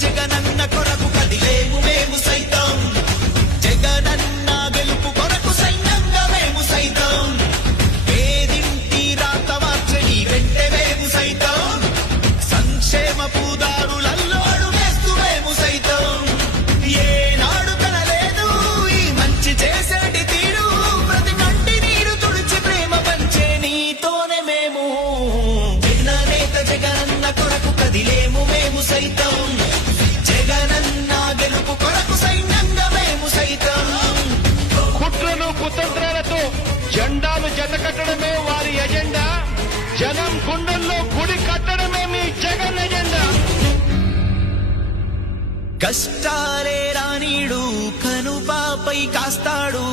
జగనన్న కొరకు కదిలేము మేము సైతం జగనన్న గెలుపు కొరకు సైన్యంగా మేము సైతం పేదింటి రాత మార్చని వెంటే మేము సైతం సంక్షేమ పూదారులలో అడుగేస్తూ మేము సైతం ఏనాడు కనలేదు ఈ మంచి చేసేటి తీరు ప్రతి కంటి నీరు తుడిచి ప్రేమ పంచే నీతోనే మేము జగనేత జగనన్న కొరకు కదిలేము మేము సైతం జగనన్న గెలుపు కొరకు సైన్యంగా మేము సైతం కుట్రలు కుతంత్రాలతో జెండాలు జతకట్టడమే వారి ఎజెండా జనం గుండెల్లో గుడి కట్టడమే మీ జగన్ ఎజెండా కష్టాలే రానీడు కనుపాపై కాస్తాడు